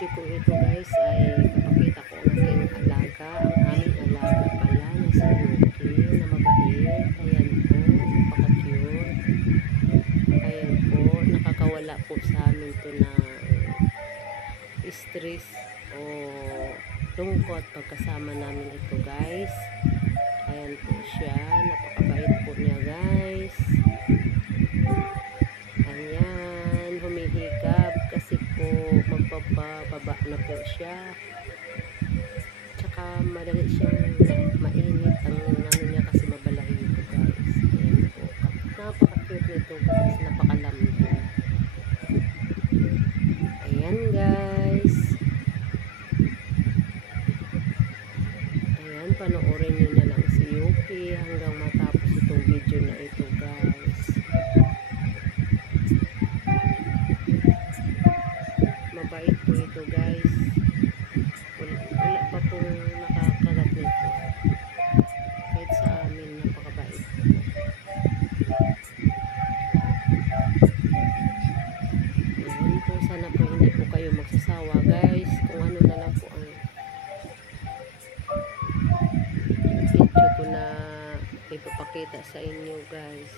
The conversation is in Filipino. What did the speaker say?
video ko ito guys ay papakita ko ang aking alaga, ang aming alaga pala na si Yuki na mabait. Ayan po, napaka-cute. Ayan po, nakakawala po sa amin to ng stress o lungkot pagkasama namin ito guys. Ayan po siya, napakabait po niya guys. Ayan, humihigab kasi po magpapababa na po siya. Tsaka madali siyang mainit ang ano niya kasi mabalahibo guys. Ayan po, napaka-cute nito guys, napakalambing. Ayan guys. Ayan, panoorin nyo na lang si Yuki hanggang matapos itong video na ito guys. Mabait po ito guys. Wala pa pong nakakagat nito. Kahit sa amin, napakabait. Ayan po, sana po hindi po kayo magsasawa guys. Kung ano na lang po ang video ko na ipapakita sa inyo guys.